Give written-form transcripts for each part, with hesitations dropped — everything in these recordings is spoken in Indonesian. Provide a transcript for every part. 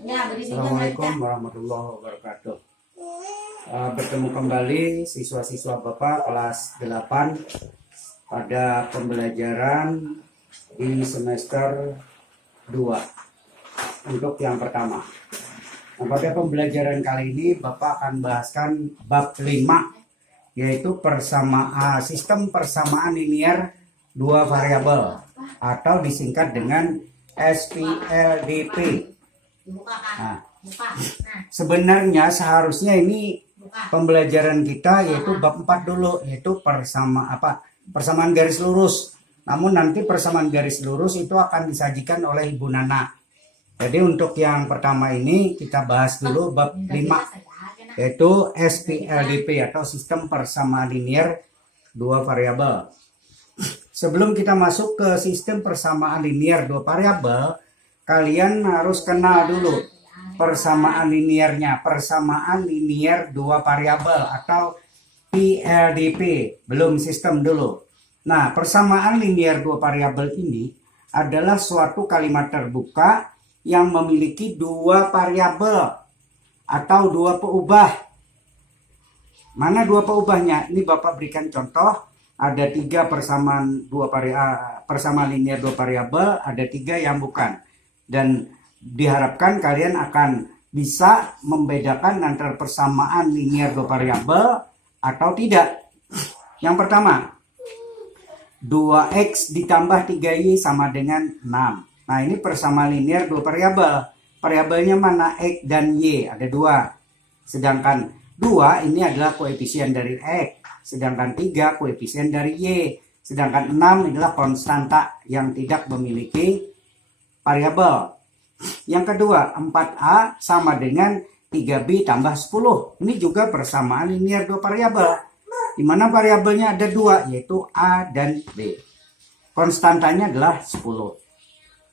Assalamualaikum warahmatullahi wabarakatuh. Bertemu kembali siswa-siswa Bapak kelas 8 pada pembelajaran di semester 2 untuk yang pertama. Nah, pada pembelajaran kali ini Bapak akan bahaskan bab 5, yaitu sistem persamaan linear dua variabel atau disingkat dengan SPLDP. Nah, sebenarnya seharusnya ini pembelajaran kita yaitu bab 4 dulu, yaitu persamaan garis lurus. Namun nanti persamaan garis lurus itu akan disajikan oleh Ibu Nana. Jadi untuk yang pertama ini kita bahas dulu bab 5, yaitu SPLDP atau sistem persamaan linear dua variabel. Sebelum kita masuk ke sistem persamaan linear dua variabel, kalian harus kenal dulu persamaan linearnya, persamaan linear dua variabel atau PLDP, belum sistem dulu. Nah, persamaan linear dua variabel ini adalah suatu kalimat terbuka yang memiliki dua variabel atau dua peubah. Mana dua peubahnya? Ini Bapak berikan contoh. Ada 3 persamaan linear dua variabel, ada 3 yang bukan. Dan diharapkan kalian akan bisa membedakan antara persamaan linear dua variabel atau tidak. Yang pertama, 2x ditambah 3y sama dengan 6. Nah, ini persamaan linear dua variabel. Variabelnya mana? X dan y, ada 2. Sedangkan 2 ini adalah koefisien dari x, sedangkan 3 koefisien dari y, sedangkan 6 adalah konstanta yang tidak memiliki variabel. Yang kedua, 4a sama dengan 3b tambah 10. Ini juga persamaan linear dua variabel, di mana variabelnya ada 2, yaitu a dan b. Konstantanya adalah 10.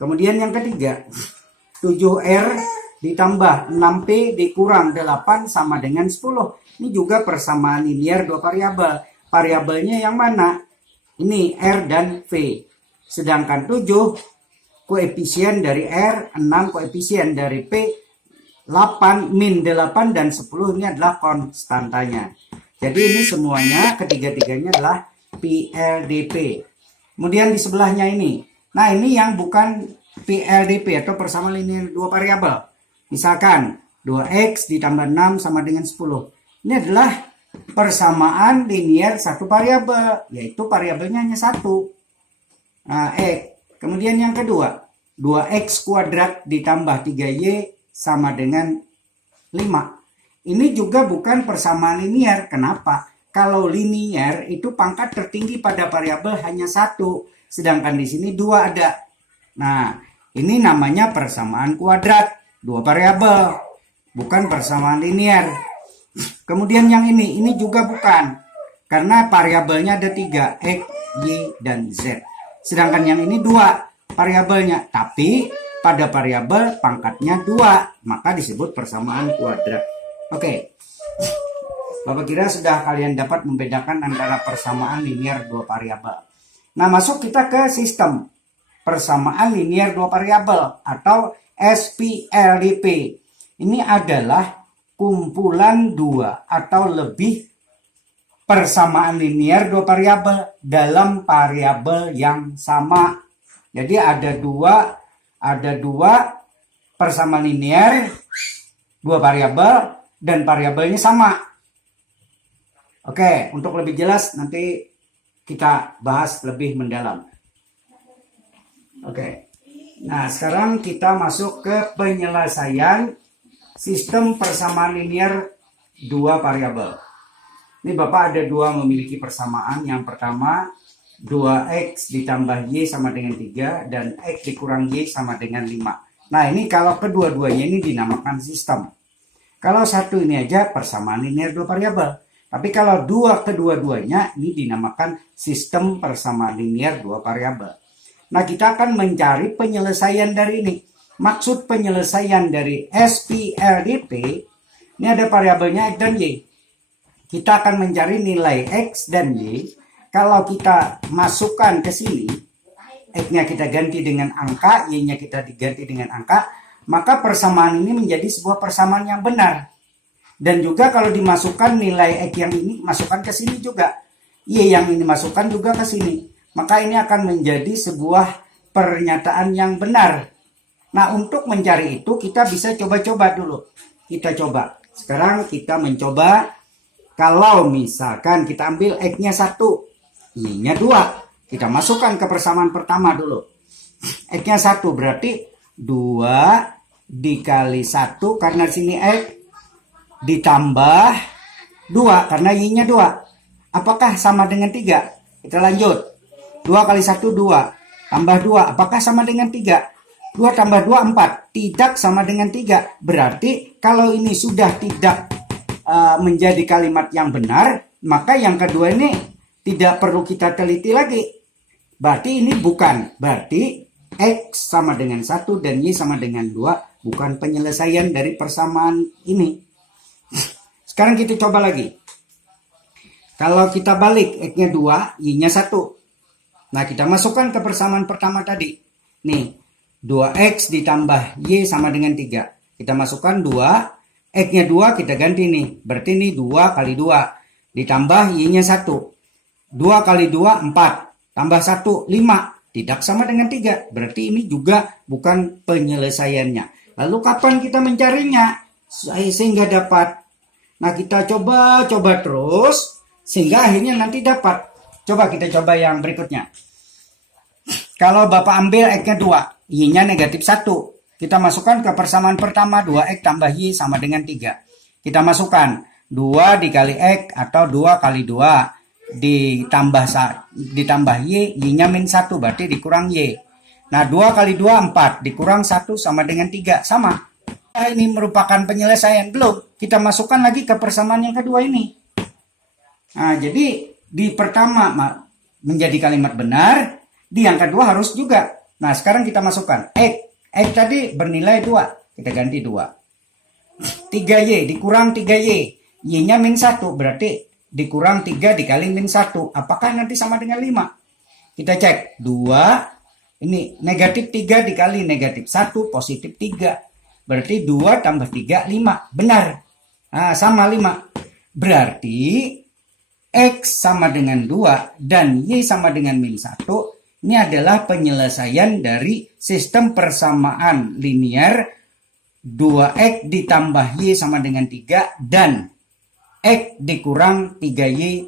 Kemudian yang ketiga, 7r ditambah 6p dikurang 8 sama dengan 10. Ini juga persamaan linear dua variabel. Variabelnya yang mana? Ini r dan v. Sedangkan 7 koefisien dari r, 6 koefisien dari p, 8 min 8 dan 10 ini adalah konstantanya. Jadi ini semuanya ketiga-tiganya adalah PLDP. Kemudian di sebelahnya ini. Nah, ini yang bukan PLDP atau persamaan linear dua variabel. Misalkan 2x ditambah 6 sama dengan 10. Ini adalah persamaan linear satu variabel, yaitu variabelnya hanya 1. Nah, kemudian yang kedua, 2x kuadrat ditambah 3y sama dengan 5. Ini juga bukan persamaan linear. Kenapa? Kalau linear itu pangkat tertinggi pada variabel hanya 1, sedangkan di sini 2 ada. Nah, ini namanya persamaan kuadrat dua variabel, bukan persamaan linear. Kemudian yang ini juga bukan, karena variabelnya ada 3, x, y, dan z. Sedangkan yang ini 2 variabelnya, tapi pada variabel pangkatnya 2, maka disebut persamaan kuadrat. Oke, Bapak kira sudah kalian dapat membedakan antara persamaan linear dua variabel. Nah, masuk kita ke sistem persamaan linear dua variabel atau SPLDP. Ini adalah kumpulan 2 atau lebih persamaan linear dua variabel dalam variabel yang sama. Jadi ada dua persamaan linear dua variabel dan variabelnya sama. Oke, untuk lebih jelas nanti kita bahas lebih mendalam. Oke. Nah, sekarang kita masuk ke penyelesaian sistem persamaan linear dua variabel. Ini Bapak ada 2 memiliki persamaan. Yang pertama, 2x ditambah y sama dengan 3 dan x dikurang y sama dengan 5. Nah, ini kalau kedua-duanya ini dinamakan sistem. Kalau satu ini aja persamaan linear dua variabel. Tapi kalau kedua-duanya ini dinamakan sistem persamaan linear dua variabel. Nah, kita akan mencari penyelesaian dari ini. Maksud penyelesaian dari SPLDP, ini ada variabelnya x dan y. Kita akan mencari nilai x dan y. Kalau kita masukkan ke sini, X-nya kita ganti dengan angka, Y-nya kita diganti dengan angka, maka persamaan ini menjadi sebuah persamaan yang benar. Dan juga kalau dimasukkan nilai X yang ini, masukkan ke sini juga. Y yang ini masukkan juga ke sini. Maka ini akan menjadi sebuah pernyataan yang benar. Nah, untuk mencari itu kita bisa coba-coba dulu. Kita coba. Sekarang kita mencoba. Kalau misalkan kita ambil X-nya 1, Y-nya 2. Kita masukkan ke persamaan pertama dulu. X-nya 1 berarti 2 dikali 1 karena sini X ditambah 2 karena Y-nya 2. Apakah sama dengan 3? Kita lanjut. 2 kali 1 2. Tambah 2. Apakah sama dengan 3? 2 tambah 2 4. Tidak sama dengan 3. Berarti kalau ini sudah tidak menjadi kalimat yang benar, maka yang kedua ini tidak perlu kita teliti lagi. Berarti ini bukan. Berarti X sama dengan 1 dan Y sama dengan 2 bukan penyelesaian dari persamaan ini. Sekarang kita coba lagi. Kalau kita balik X-nya 2, Y-nya 1. Nah, kita masukkan ke persamaan pertama tadi. Nih, 2X ditambah Y sama dengan 3. Kita masukkan 2. X-nya 2 kita ganti nih. Berarti ini 2 kali 2. Ditambah Y-nya 1. 2 kali 2 4. Tambah 1 5. Tidak sama dengan 3. Berarti ini juga bukan penyelesaiannya. Lalu kapan kita mencarinya? Sehingga dapat. Nah, kita coba terus. Sehingga akhirnya nanti dapat. Coba kita coba yang berikutnya. Kalau Bapak ambil X-nya 2. Y-nya negatif 1. Kita masukkan ke persamaan pertama 2X tambah Y sama dengan 3. Kita masukkan 2 dikali X atau 2 kali 2 ditambah Y, Y-nya min 1 berarti dikurang Y. Nah 2 kali 2 4 dikurang 1 sama dengan 3. Sama. Nah, ini merupakan penyelesaian. Belum. Kita masukkan lagi ke persamaan yang kedua ini. Nah jadi di pertama menjadi kalimat benar. Di yang kedua harus juga. Nah sekarang kita masukkan X tadi bernilai 2. Kita ganti 2. 3Y dikurang 3Y. Y-nya min 1. Berarti dikurang 3 dikali min 1. Apakah nanti sama dengan 5? Kita cek. 2. Ini negatif 3 dikali negatif 1. Positif 3. Berarti 2 tambah 3 5. Benar. Nah, sama 5. Berarti X sama dengan 2 dan Y sama dengan min 1. Ini adalah penyelesaian dari sistem persamaan linear 2X ditambah Y sama dengan 3 dan X dikurang 3Y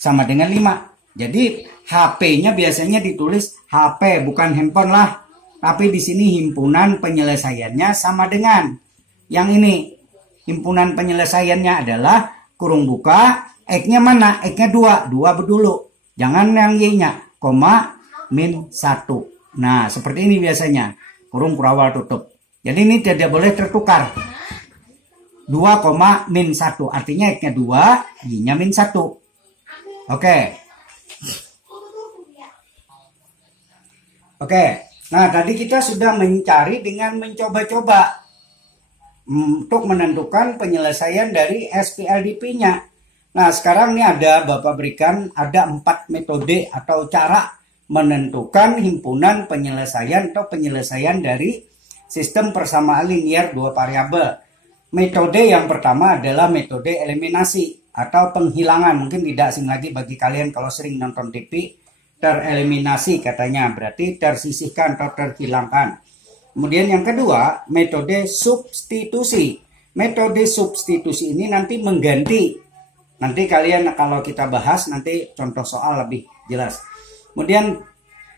sama dengan 5. Jadi HP-nya biasanya ditulis HP bukan handphone lah. Tapi di sini himpunan penyelesaiannya sama dengan yang ini. Himpunan penyelesaiannya adalah kurung buka X-nya mana? X-nya 2. 2 dulu. Jangan yang Y-nya. Koma min 1. Nah seperti ini biasanya kurung kurawal tutup. Jadi ini tidak boleh tertukar. 2, min 1 artinya X-nya 2, Y-nya min 1. Oke. Nah tadi kita sudah mencari dengan mencoba-coba untuk menentukan penyelesaian dari SPLDP-nya. Nah sekarang ini Bapak berikan ada 4 metode atau cara menentukan himpunan penyelesaian atau penyelesaian dari sistem persamaan linear 2 variabel. Metode yang pertama adalah metode eliminasi atau penghilangan. Mungkin tidak asing lagi bagi kalian kalau sering nonton TV. Tereliminasi katanya berarti tersisihkan atau terhilangkan. Kemudian yang kedua metode substitusi. Metode substitusi ini nanti mengganti. Nanti kalian kalau kita bahas nanti contoh soal lebih jelas. Kemudian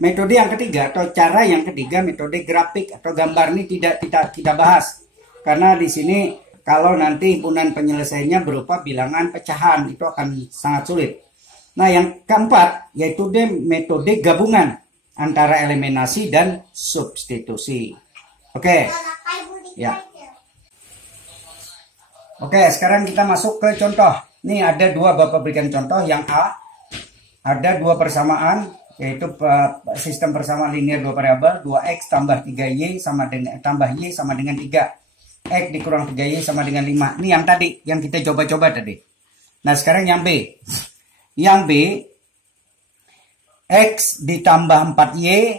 metode yang ketiga atau cara yang ketiga metode grafik atau gambar ini tidak kita bahas. Karena di sini kalau nanti himpunan penyelesaiannya berupa bilangan pecahan itu akan sangat sulit. Nah yang keempat yaitu metode gabungan antara eliminasi dan substitusi. Oke. Ya. Oke, sekarang kita masuk ke contoh. Ini ada 2 Bapak berikan contoh. Yang A, ada 2 persamaan, yaitu sistem persamaan linear 2 variabel, 2X tambah 3Y sama dengan tambah Y sama dengan 3. X dikurang 3Y sama dengan 5. Ini yang tadi, yang kita coba-coba tadi. Nah, sekarang yang B. Yang B, X ditambah 4Y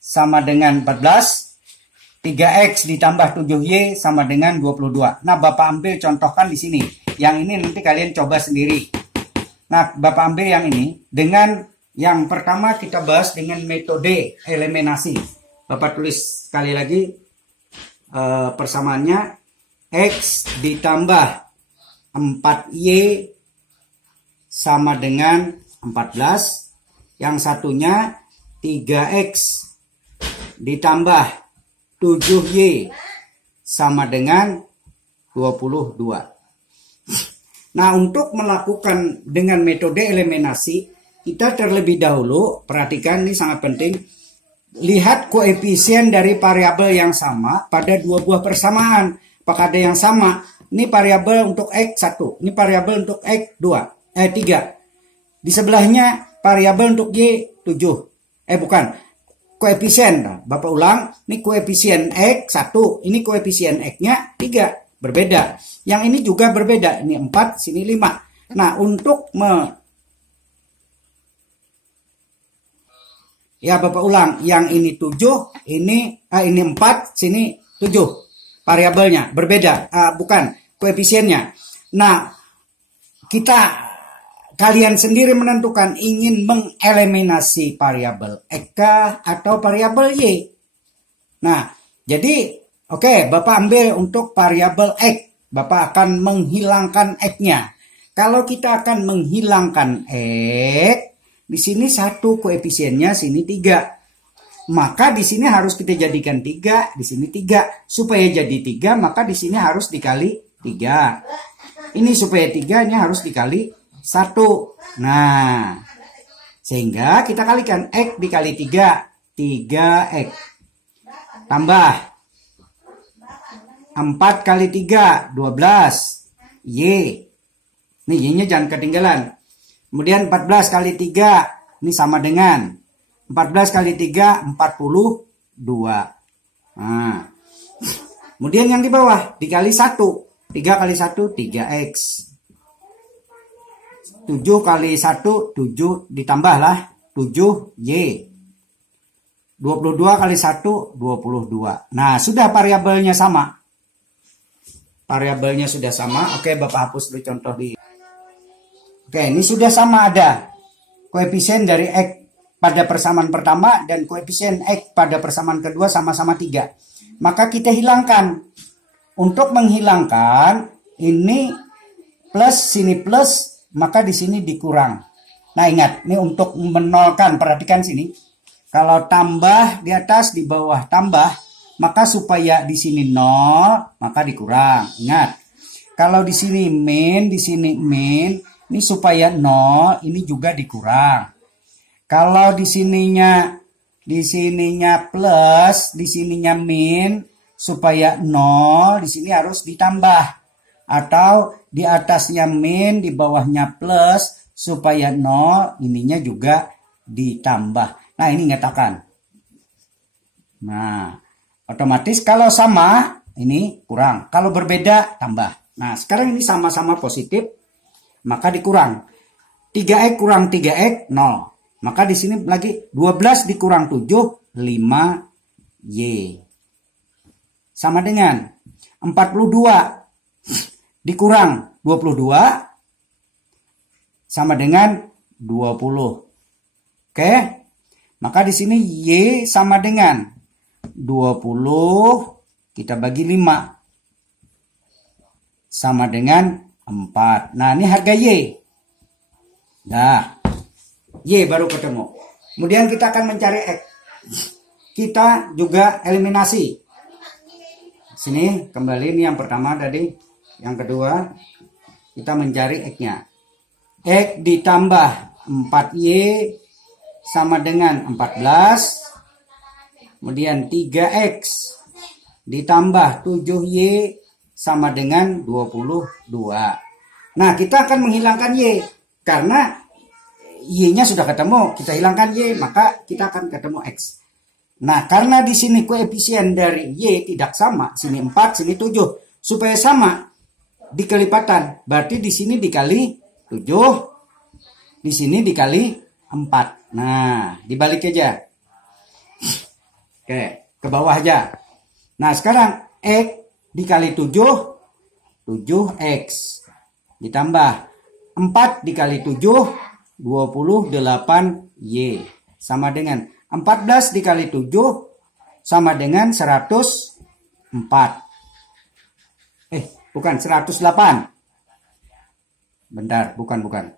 sama dengan 14. 3X ditambah 7Y sama dengan 22. Nah, Bapak ambil contohkan di sini. Yang ini nanti kalian coba sendiri. Nah, Bapak ambil yang ini. Dengan yang pertama kita bahas dengan metode eliminasi. Bapak tulis sekali lagi persamaannya. X ditambah 4Y sama dengan 14. Yang satunya 3X ditambah 7Y sama dengan 22. Nah, untuk melakukan dengan metode eliminasi, kita terlebih dahulu, perhatikan ini sangat penting, lihat koefisien dari variabel yang sama pada dua buah persamaan. Apakah ada yang sama? Ini variabel untuk X 1, ini variabel untuk X 3. Di sebelahnya variabel untuk Y 7. Bukan. Koefisien, Bapak ulang, ini koefisien X 1, ini koefisien X-nya 3, berbeda. Yang ini juga berbeda, ini 4, sini 5. Nah, untuk ya Bapak ulang, yang ini 7, ini 4, sini 7. Variabelnya berbeda, bukan koefisiennya. Nah, kalian sendiri menentukan ingin mengeliminasi variabel X atau variabel Y. Nah, jadi oke, Bapak ambil untuk variabel X. Bapak akan menghilangkan X-nya. Kalau kita akan menghilangkan X, di sini 1 koefisiennya, sini 3. Maka di sini harus kita jadikan 3, di sini 3. Supaya jadi 3, maka di sini harus dikali 3. Ini supaya 3, ini harus dikali 1. Nah, sehingga kita kalikan X dikali 3, 3X. Tambah 4 kali 3, 12. Y. Nih, Y-nya jangan ketinggalan. Kemudian 14 kali 3, ini sama dengan 14 kali 3, 42. Nah, kemudian yang di bawah dikali 1. 3 kali 1, 3X. 7 kali 1, 7 ditambahlah 7Y. 22 kali 1, 22. Nah, sudah variabelnya sama. Variabelnya sudah sama. Oke, Bapak hapus dulu contoh di. Oke, ini sudah sama ada. Koefisien dari X pada persamaan pertama dan koefisien X pada persamaan kedua sama-sama 3. Maka kita hilangkan. Untuk menghilangkan, ini plus, sini plus, maka di sini dikurang. Nah, ingat, ini untuk menolkan, perhatikan sini. Kalau tambah di atas, di bawah tambah, maka supaya di sini 0, maka dikurang. Ingat, kalau di sini min, di sini min, ini supaya 0, ini juga dikurang. Kalau di sininya plus, di sininya min, supaya 0, di sini harus ditambah. Atau di atasnya min, di bawahnya plus, supaya 0, ininya juga ditambah. Nah, ini nyatakan. Nah, otomatis kalau sama, ini kurang. Kalau berbeda, tambah. Nah, sekarang ini sama-sama positif, maka dikurang. 3X kurang 3X, 0. Maka di sini lagi 12 dikurang 7, 5Y. Sama dengan 42 dikurang 22 sama dengan 20. Oke? Maka di sini Y sama dengan 20 kita bagi 5 sama dengan 4. Nah, ini harga Y. Nah, Y baru ketemu. Kemudian kita akan mencari X. Kita juga eliminasi. Sini kembali ini yang pertama tadi, yang kedua kita mencari X-nya. X ditambah 4Y sama dengan 14. Kemudian 3X ditambah 7Y sama dengan 22. Nah, kita akan menghilangkan Y karena Y-nya sudah ketemu, kita hilangkan Y, maka kita akan ketemu X. Nah, karena di sini koefisien dari Y tidak sama, sini 4, sini 7. Supaya sama di kelipatan, berarti di sini dikali 7, di sini dikali 4. Nah, dibalik aja. Oke, ke bawah aja. Nah, sekarang X dikali 7, 7X. Ditambah 4 dikali 7, 28Y. Sama dengan 14 dikali 7, sama dengan 104. Bukan 108. Bentar, bukan.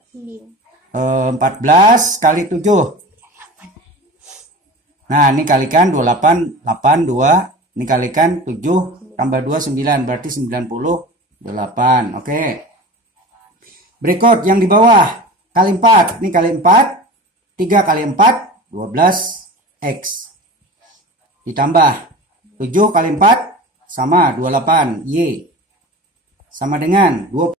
14 kali 7. Nah, ini kalikan 28, 82. Ini kalikan 7 tambah 2, 9. Berarti 98. Oke. Berikut yang di bawah. Kali 4. Ini kali 4. 3 kali 4, 12X. Ditambah 7 kali 4 sama 28Y. Sama dengan 20.